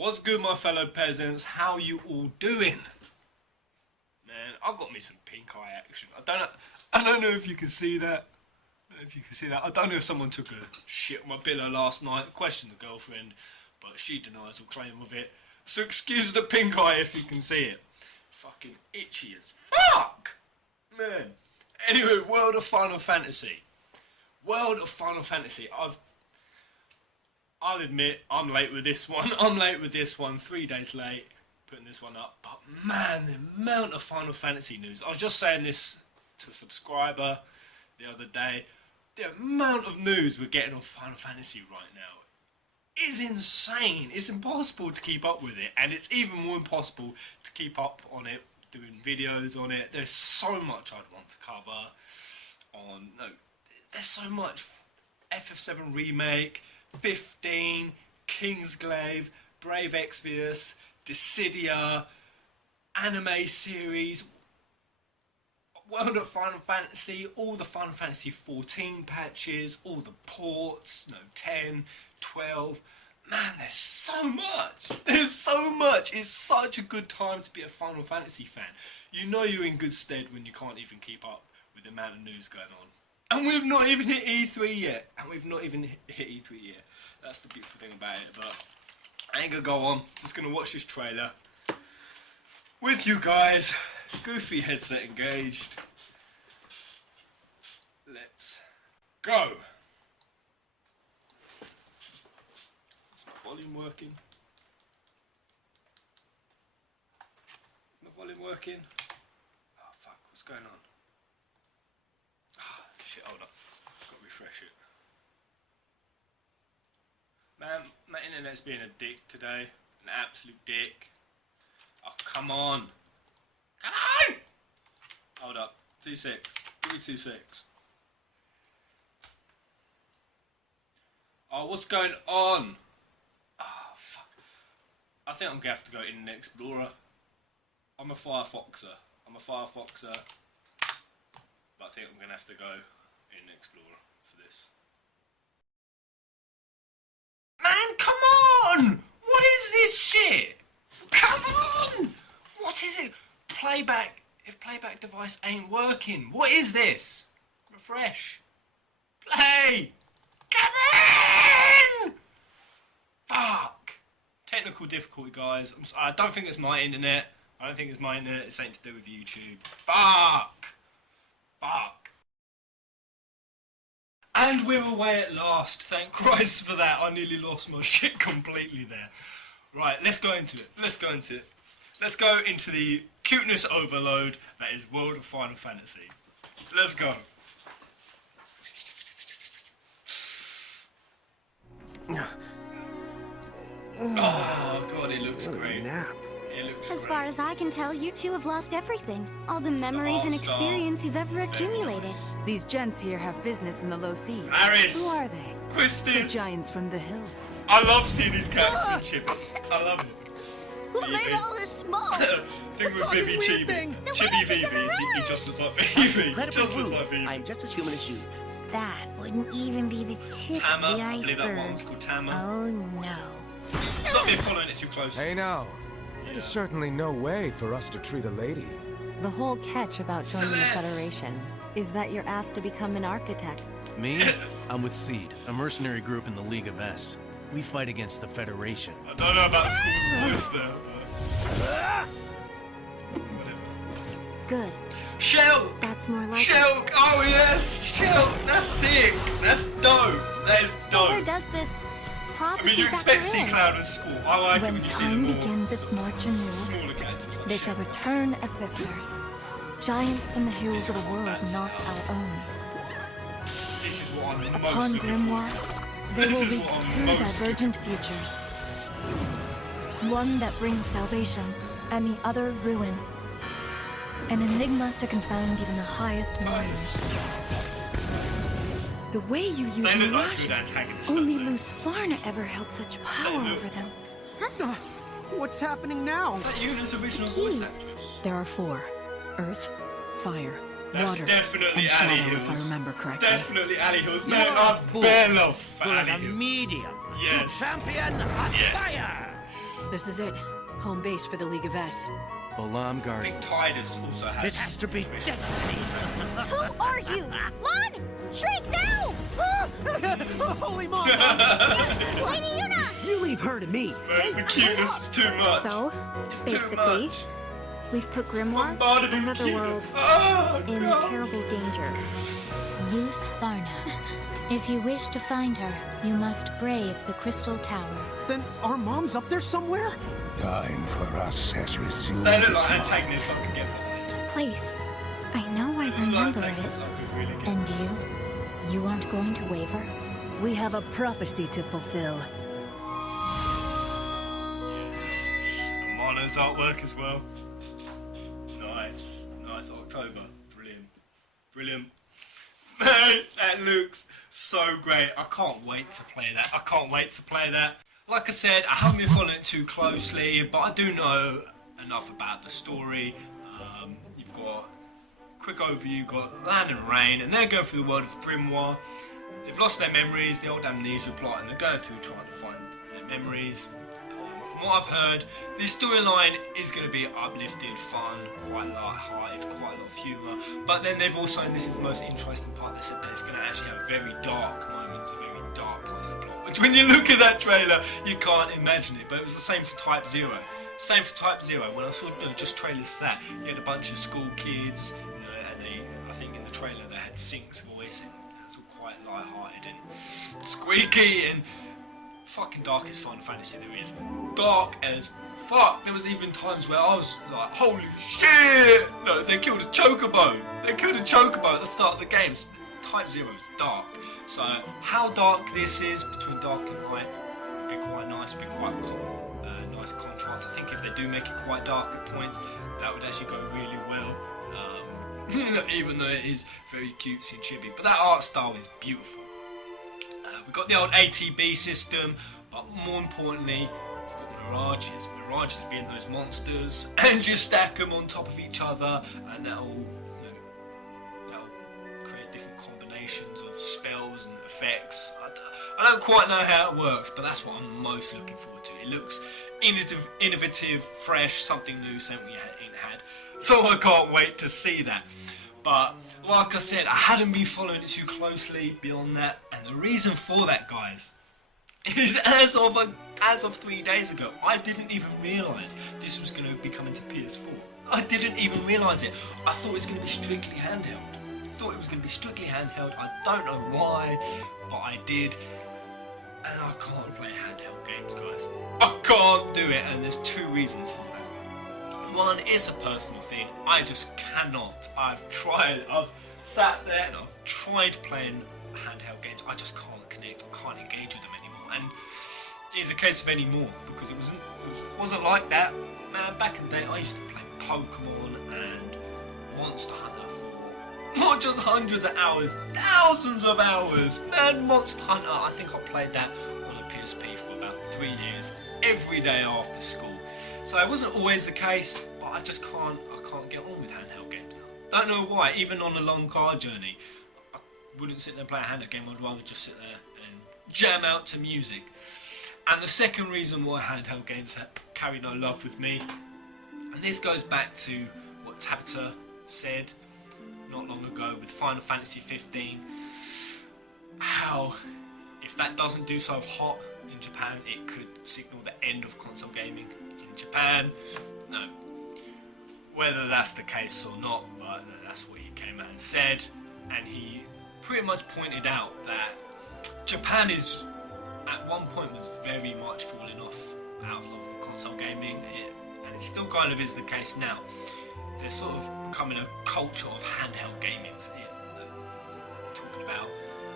What's good, my fellow peasants? How you all doing? Man, I got me some pink eye action. I don't know if you can see that. I don't know if someone took a shit on my pillow last night, questioned the girlfriend, but she denies all claim of it. So excuse the pink eye if you can see it. Fucking itchy as fuck! Man. Anyway, World of Final Fantasy. I'll admit, I'm late with this one. 3 days late, putting this one up. But man, the amount of Final Fantasy news. I was just saying this to a subscriber the other day. The amount of news we're getting on Final Fantasy right now is insane. It's impossible to keep up with it. And it's even more impossible to keep up on it, doing videos on it. There's so much I'd want to cover there's so much. FF7 Remake, 15, Kingsglaive, Brave Exvius, Dissidia, anime series, World of Final Fantasy, all the Final Fantasy 14 patches, all the ports, 10, 12. Man, there's so much. It's such a good time to be a Final Fantasy fan. You know you're in good stead when you can't even keep up with the amount of news going on. And we've not even hit E3 yet. That's the beautiful thing about it. But I ain't gonna go on. Just gonna watch this trailer with you guys. Goofy headset engaged. Let's go. Is my volume working? Oh fuck, what's going on? Shit, hold up. Gotta refresh it. Man, my internet's being a dick today. An absolute dick. Oh, come on. Hold up. 2.6. Give me 2.6. Oh, what's going on? Oh, fuck. I think I'm gonna have to go Internet Explorer. I'm a Firefoxer. But I think I'm gonna have to go Internet Explorer for this. Man, come on! What is this shit? Come on! What is it? Playback. If playback device ain't working, what is this? Refresh. Play. Come on! Fuck. Technical difficulty, guys. I don't think it's my internet. It's something to do with YouTube. Fuck. And we're away at last. Thank Christ for that. I nearly lost my shit completely there. Right, let's go into it. Let's go into the cuteness overload that is World of Final Fantasy. Let's go. Oh god, it looks great. As far as I can tell, you two have lost everything. All the memories and experience you've ever accumulated. These gents here have business in the low seas. Aris! Who are they? Quistis! The giants from the hills. I love seeing these characters in Chibi. I love it. Who made all this smoke? Thing with Vivi Chibi. Chibi Vivi, he just looks like Vivi. I'm just as human as you. That wouldn't even be the tip Tama, of the I believe that iceberg. one's called Tama. Oh no. Not me following it too close. Hey now, there's certainly no way for us to treat a lady. The whole catch about joining the Celeste. Federation is that you're asked to become an architect. Me? Yes. I'm with Seed, a mercenary group in the League of S. We fight against the Federation. I don't know about School's voice there, but... Whatever. Good. Shell! That's more like Shell! Oh yes! Shell! That's sick! That's dope! That is So where dope! does this I mean, prophecy you expect to see factor in? Cloud in school. I like it when when you see the time more begins its march anew, smaller characters. Like they shall Shell. return as visitors. Giants from the hills of a world That's not how- our own. This is what I'm most Upon looking for. Grimoire, they This will is lead what I'm two most divergent futures. One that brings salvation, and the other ruin. An enigma to confound even the highest mind. The way you use They look like good mirages, antagonists. only don't they? Luciferna ever held such power They do. over them. What's happening now? Is that Yuna's original voice Keys. actress? There are 4. Earth, fire, That's water, definitely and Ali shadow, if I Hills. remember correctly. Definitely Ali Hills. You Man, are a I fool. bear love for But Ali a Hills. medium. Yes. Champion hot Yes. fire. This is it. Home base for the League of S. Balam I Garden. think Tidus also has. It has to be destiny. Who are you? Lon! Shrink now! Holy mom! Lady Yuna! You leave her to me. Man, the cuteness is too much. So, It's basically, too much. we've put Grimoire Bombarded and with other cuteness. worlds Oh, in God. terrible danger. Luz Farna. If you wish to find her, you must brave the Crystal Tower. Then our mom's up there somewhere? Time for us has resumed. They look its like march. antagonists I could get behind. This place, I know I They look like remember antagonists it. I could really get And you? You aren't going to waver? We have a prophecy to fulfill. And Mono's artwork as well. Nice. Nice October. Brilliant. Brilliant. Man, that looks so great. I can't wait to play that. I can't wait to play that. Like I said, I haven't been following it too closely, but I do know enough about the story. You've got a quick overview, you've got Land and Rain, and they're going through the world of Grimoire. They've lost their memories, the old amnesia plot, and they're going through trying to find their memories. From what I've heard, this storyline is going to be uplifted, fun, quite light-hearted, quite a lot of humour. But then they've also, and this is the most interesting part, they said that it's going to actually have very dark moments, a very dark parts of the plot. Which when you look at that trailer, you can't imagine it. But it was the same for Type 0. Same for Type 0. When I saw just trailers for that, you had a bunch of school kids, and I think in the trailer they had Sync's voice, and it was all quite light-hearted and squeaky and fucking dark as Final Fantasy there is. Dark as fuck. There was even times where I was like, holy shit! No, they killed a chocobo. They killed a chocobo at the start of the games. Type 0 is dark. So how dark this is between dark and light would be quite nice, would be quite nice contrast. I think if they do make it quite dark at points, that would actually go really well. Even though it is very cutesy and chibi. But that art style is beautiful. We've got the old ATB system, but more importantly, we've got mirages. Mirages being those monsters, and you stack them on top of each other, and that'll create different combinations of spells and effects. I don't quite know how it works, but that's what I'm most looking forward to. It looks innovative, fresh, something new, something we ain't had. So I can't wait to see that. But like I said, I hadn't been following it too closely beyond that, and the reason for that, guys, is as of 3 days ago, I didn't even realise this was going to be coming to PS4. I didn't even realise it. I thought it was going to be strictly handheld. I don't know why, but I did, and I can't play handheld games, guys. I can't do it, and there's two reasons for that. One is a personal thing. I just cannot. I've sat there and I've tried playing handheld games. I just can't connect. I can't engage with them anymore. And it's a case of anymore, because it wasn't like that. Man, back in the day, I used to play Pokemon and Monster Hunter for not just hundreds of hours, thousands of hours. Man, Monster Hunter, I think I played that on a PSP for about 3 years, every day after school. So it wasn't always the case, but I just can't get on with handheld games now. Don't know why. Even on a long car journey, I wouldn't sit there and play a handheld game. I'd rather just sit there and jam out to music. And the second reason why handheld games carry no love with me, and this goes back to what Tabata said not long ago with Final Fantasy 15, how if that doesn't do so hot in Japan, it could signal the end of console gaming in Japan. No. Whether that's the case or not, but that's what he came out and said, and he pretty much pointed out that Japan is, at one point, was very much falling off out of love with console gaming, and it still kind of is the case now. There's sort of becoming a culture of handheld gaming. Talking about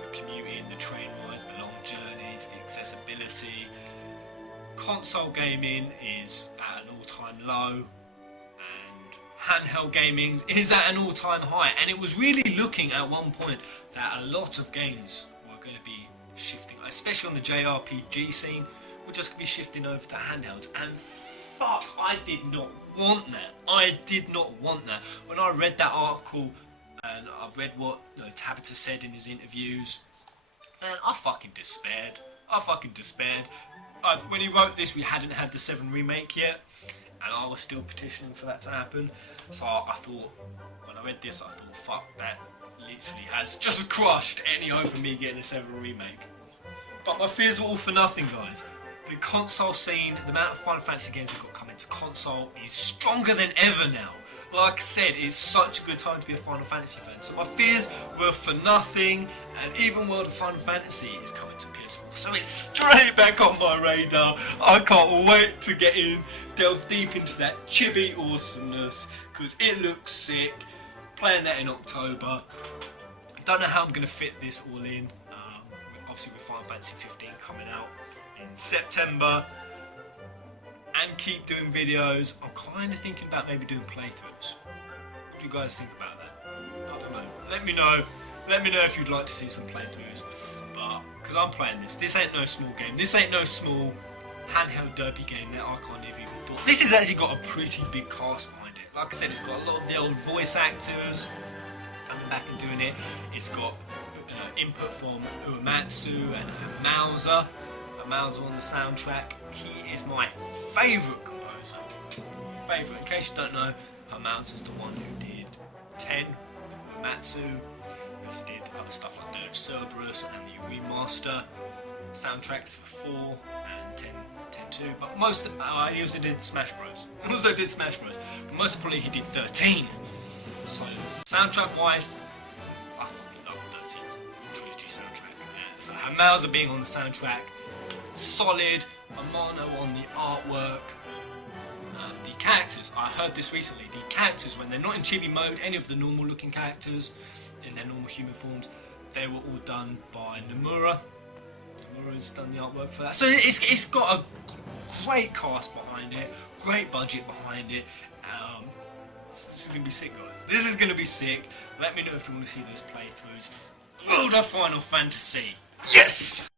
the commuting, the train rides, the long journeys, the accessibility. Console gaming is at an all-time low, and handheld gaming is at an all-time high. And it was really looking at one point that a lot of games were going to be shifting, especially on the JRPG scene, we're just going to be shifting over to handhelds. And fuck, I did not want that. I did not want that. When I read that article and I read what Tabata said in his interviews, man, I fucking despaired. when he wrote this, we hadn't had the 7 remake yet, and I was still petitioning for that to happen. So I thought, when I read this, I thought, fuck, that literally has just crushed any hope of me getting a 7 remake. But my fears were all for nothing, guys. The console scene, the amount of Final Fantasy games we've got coming to console is stronger than ever now. Like I said, it's such a good time to be a Final Fantasy fan. So my fears were for nothing, and even World of Final Fantasy is coming to PS4. So it's straight back on my radar. I can't wait to get in, delve deep into that chibi awesomeness, because it looks sick. Playing that in October. Don't know how I'm going to fit this all in. Obviously with Final Fantasy 15 coming out in September. And keep doing videos. I'm kind of thinking about maybe doing playthroughs. What do you guys think about that? I don't know. Let me know. Let me know if you'd like to see some playthroughs. But because I'm playing this, this ain't no small game. This ain't no small handheld derpy game that I can't even thought. This has actually got a pretty big cast behind it. Like I said, it's got a lot of the old voice actors coming back and doing it. It's got input from Uematsu and Mauser. Mauser on the soundtrack. He is my favourite composer. Favourite. In case you don't know, Mauser's the one who did 10, Matsu, who did other stuff like Dirge Cerberus and the remaster soundtracks for 4 and 10-2. But most, he also did Smash Bros. But most importantly, he did 13. So, soundtrack wise, I fucking love 13's trilogy soundtrack. Yeah, so, Mauser being on the soundtrack, solid. Amano on the artwork. The characters, I heard this recently, the characters when they're not in chibi mode, any of the normal looking characters in their normal human forms, they were all done by Nomura. Nomura's done the artwork for that. So it's got a great cast behind it, great budget behind it. This is going to be sick, guys. This is going to be sick. Let me know if you want to see those playthroughs. World of Final Fantasy. Yes!